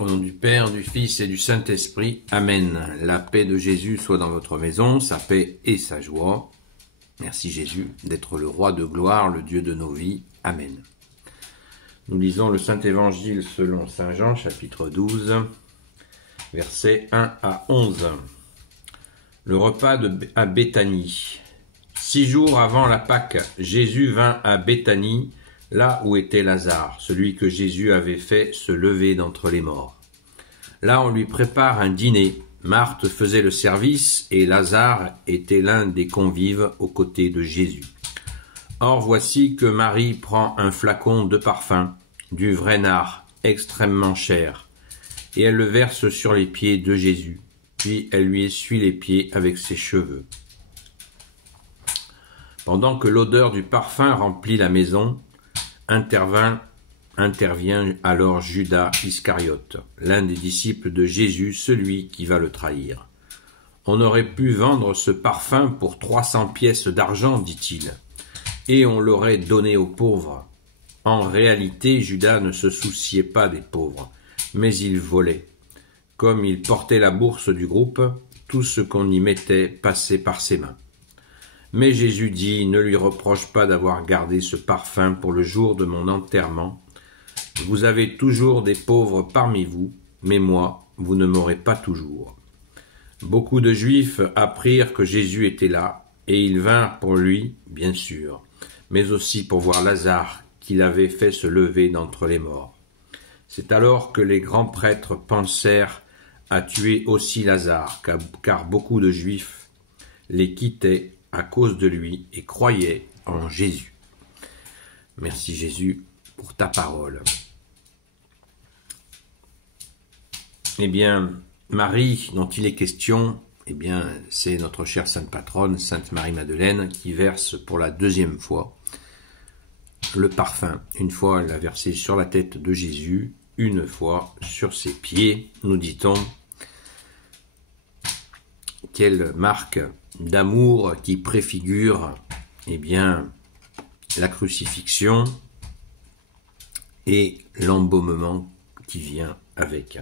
Au nom du Père, du Fils et du Saint-Esprit. Amen. La paix de Jésus soit dans votre maison, sa paix et sa joie. Merci Jésus d'être le roi de gloire, le Dieu de nos vies. Amen. Nous lisons le Saint-Évangile selon Saint Jean, chapitre 12, versets 1 à 11. Le repas à Béthanie. 6 jours avant la Pâque, Jésus vint à Béthanie, là où était Lazare, celui que Jésus avait fait se lever d'entre les morts. Là, on lui prépare un dîner. Marthe faisait le service et Lazare était l'un des convives aux côtés de Jésus. Or, voici que Marie prend un flacon de parfum, du vrai nard, extrêmement cher, et elle le verse sur les pieds de Jésus, puis elle lui essuie les pieds avec ses cheveux. Pendant que l'odeur du parfum remplit la maison, intervient alors Judas Iscariote, l'un des disciples de Jésus, celui qui va le trahir. On aurait pu vendre ce parfum pour 300 pièces d'argent, dit-il, et on l'aurait donné aux pauvres. En réalité, Judas ne se souciait pas des pauvres, mais il volait. Comme il portait la bourse du groupe, tout ce qu'on y mettait passait par ses mains. Mais Jésus dit, ne lui reproche pas d'avoir gardé ce parfum pour le jour de mon enterrement. Vous avez toujours des pauvres parmi vous, mais moi, vous ne m'aurez pas toujours. Beaucoup de Juifs apprirent que Jésus était là, et ils vinrent pour lui, bien sûr, mais aussi pour voir Lazare, qu'il avait fait se lever d'entre les morts. C'est alors que les grands prêtres pensèrent à tuer aussi Lazare, car beaucoup de Juifs les quittaient à cause de lui et croyaient en Jésus. Merci Jésus pour ta parole. Eh bien, Marie, dont il est question, eh bien, c'est notre chère sainte patronne, Sainte Marie-Madeleine, qui verse pour la 2e fois le parfum. Une fois, elle l'a versé sur la tête de Jésus, une fois sur ses pieds, nous dit-on. Quelle marque d'amour qui préfigure, eh bien, la crucifixion et l'embaumement qui vient avec.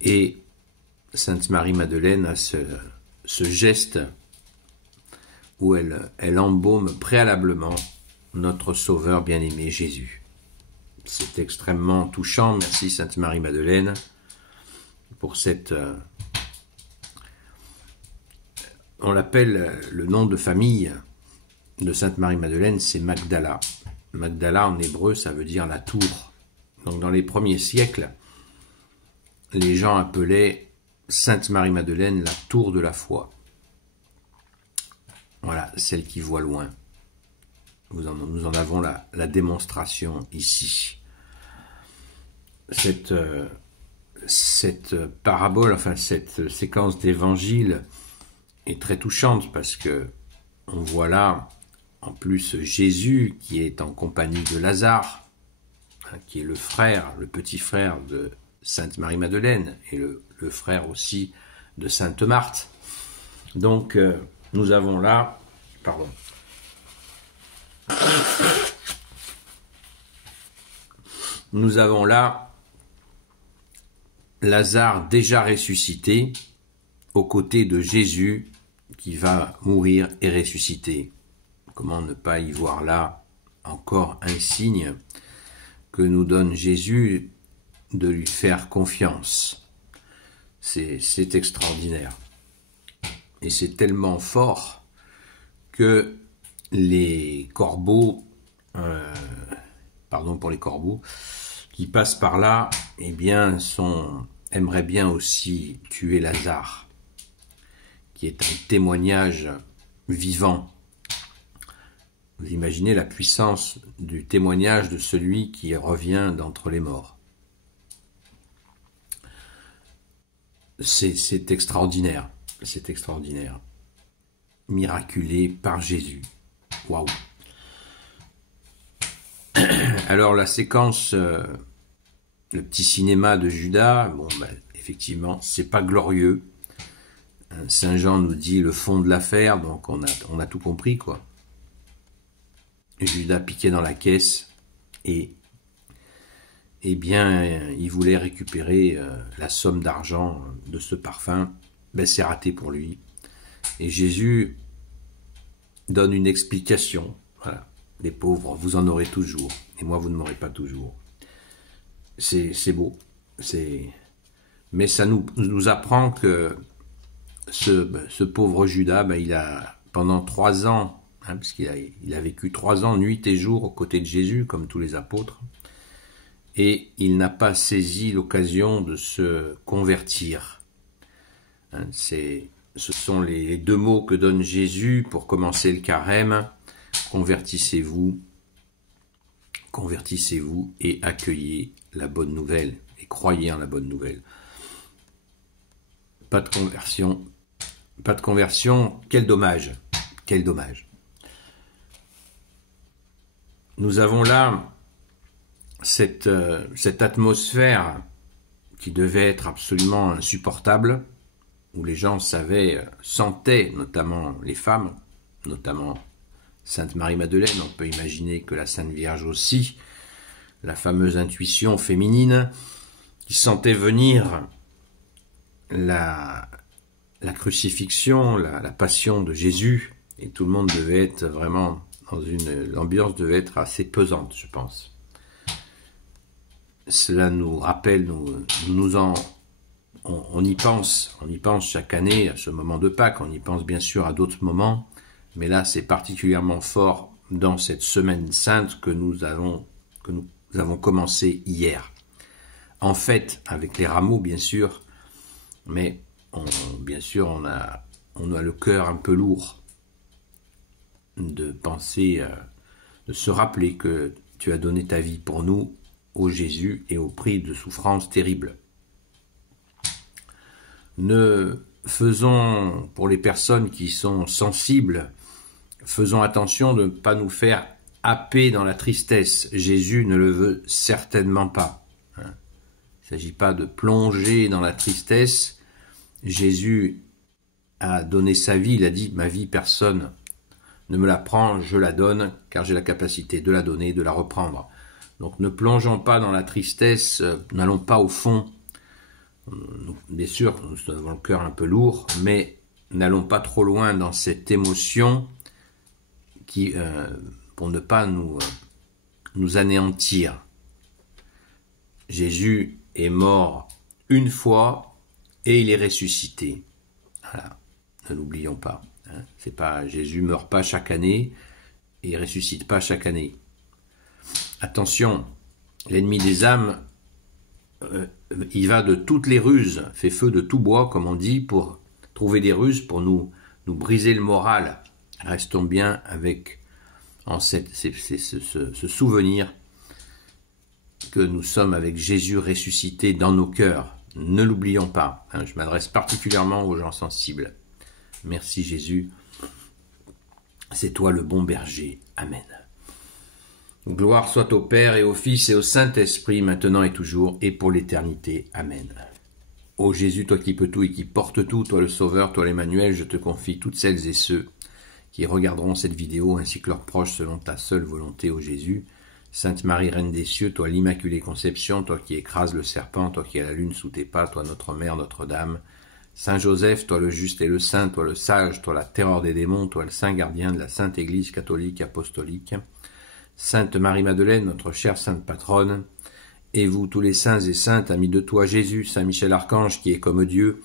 Et Sainte Marie-Madeleine a ce geste où elle embaume préalablement notre Sauveur bien-aimé Jésus. C'est extrêmement touchant. Merci Sainte Marie-Madeleine pour cette... On l'appelle, le nom de famille de Sainte Marie-Madeleine, c'est Magdala. Magdala en hébreu, ça veut dire la tour. Donc dans les premiers siècles, les gens appelaient Sainte Marie-Madeleine la tour de la foi. Voilà, celle qui voit loin. Nous en avons la démonstration ici. Cette parabole, enfin cette séquence d'évangile est très touchante parce que on voit là en plus Jésus qui est en compagnie de Lazare, qui est le frère, le petit frère de Sainte Marie-Madeleine et le frère aussi de Sainte Marthe. Donc nous avons là, nous avons là Lazare déjà ressuscité aux côtés de Jésus qui va mourir et ressusciter. Comment ne pas y voir là encore un signe que nous donne Jésus de lui faire confiance. C'est extraordinaire. Et c'est tellement fort que les corbeaux, pardon pour les corbeaux, qui passent par là, eh bien, aimeraient bien aussi tuer Lazare, qui est un témoignage vivant. Vous imaginez la puissance du témoignage de celui qui revient d'entre les morts. C'est extraordinaire, c'est extraordinaire. Miraculé par Jésus. Waouh! Alors la séquence, le petit cinéma de Judas, bon, effectivement, c'est pas glorieux. Saint Jean nous dit le fond de l'affaire, donc on a tout compris, quoi. Judas piquait dans la caisse et eh bien, il voulait récupérer la somme d'argent de ce parfum. Ben, c'est raté pour lui. Et Jésus donne une explication. Voilà. Les pauvres, vous en aurez toujours. Et moi, vous ne m'aurez pas toujours. C'est beau. Mais ça nous apprend que ce pauvre Judas, ben, il a, pendant 3 ans, parce qu'il a vécu 3 ans, nuit et jour, aux côtés de Jésus, comme tous les apôtres, et il n'a pas saisi l'occasion de se convertir. Ce sont les 2 mots que donne Jésus pour commencer le carême. Convertissez-vous et accueillez la bonne nouvelle, et croyez en la bonne nouvelle. Pas de conversion, quel dommage, quel dommage. Nous avons là cette atmosphère qui devait être absolument insupportable, où les gens sentaient, notamment les femmes, notamment Sainte Marie-Madeleine, on peut imaginer que la Sainte Vierge aussi, la fameuse intuition féminine, qui sentait venir la crucifixion, la passion de Jésus, et tout le monde devait être vraiment l'ambiance devait être assez pesante, je pense. Cela nous rappelle, on y pense chaque année à ce moment de Pâques, on y pense bien sûr à d'autres moments, mais là c'est particulièrement fort dans cette semaine sainte que nous avons commencé hier. En fait, avec les rameaux bien sûr, mais bien sûr on a le cœur un peu lourd de penser, de se rappeler que tu as donné ta vie pour nous, ô Jésus, et au prix de souffrances terribles. Pour les personnes qui sont sensibles, faisons attention de ne pas nous faire happer dans la tristesse. Jésus ne le veut certainement pas. Il ne s'agit pas de plonger dans la tristesse. Jésus a donné sa vie, il a dit « Ma vie, personne ne me la prend, je la donne, car j'ai la capacité de la donner, de la reprendre. » Donc ne plongeons pas dans la tristesse, n'allons pas au fond. Bien sûr, nous avons le cœur un peu lourd, mais n'allons pas trop loin dans cette émotion pour ne pas nous anéantir. Jésus est mort une fois et il est ressuscité. Voilà, ne l'oublions pas. C'est pas Jésus meurt pas chaque année et ressuscite pas chaque année. Attention, l'ennemi des âmes, il va de toutes les ruses, fait feu de tout bois, comme on dit, pour trouver des ruses pour nous briser le moral. Restons bien avec ce souvenir que nous sommes avec Jésus ressuscité dans nos cœurs. Ne l'oublions pas. Je m'adresse particulièrement aux gens sensibles. Merci Jésus, c'est toi le bon berger. Amen. Gloire soit au Père et au Fils et au Saint-Esprit, maintenant et toujours, et pour l'éternité. Amen. Ô Jésus, toi qui peux tout et qui portes tout, toi le Sauveur, toi l'Emmanuel, je te confie toutes celles et ceux qui regarderont cette vidéo, ainsi que leurs proches, selon ta seule volonté, ô Jésus. Sainte Marie, Reine des cieux, toi l'Immaculée Conception, toi qui écrases le serpent, toi qui as la lune sous tes pas, toi notre Mère, Notre-Dame. Saint Joseph, toi le juste et le saint, toi le sage, toi la terreur des démons, toi le saint gardien de la Sainte Église catholique apostolique. Sainte Marie-Madeleine, notre chère sainte patronne, et vous tous les saints et saintes, amis de toi Jésus, Saint Michel Archange qui est comme Dieu,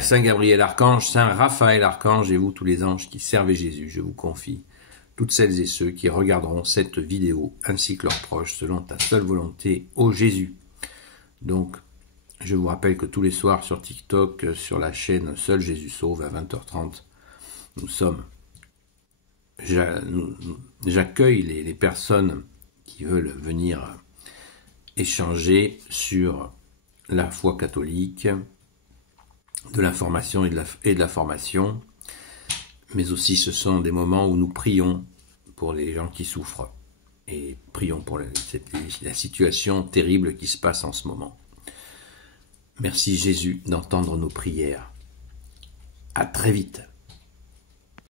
Saint Gabriel Archange, Saint Raphaël Archange, et vous tous les anges qui servez Jésus, je vous confie toutes celles et ceux qui regarderont cette vidéo, ainsi que leurs proches, selon ta seule volonté, ô Jésus. Donc, je vous rappelle que tous les soirs sur TikTok, sur la chaîne Seul Jésus Sauve, à 20h30, j'accueille les personnes qui veulent venir échanger sur la foi catholique, de l'information et de la formation, mais aussi ce sont des moments où nous prions pour les gens qui souffrent et prions pour la situation terrible qui se passe en ce moment. Merci Jésus d'entendre nos prières. À très vite.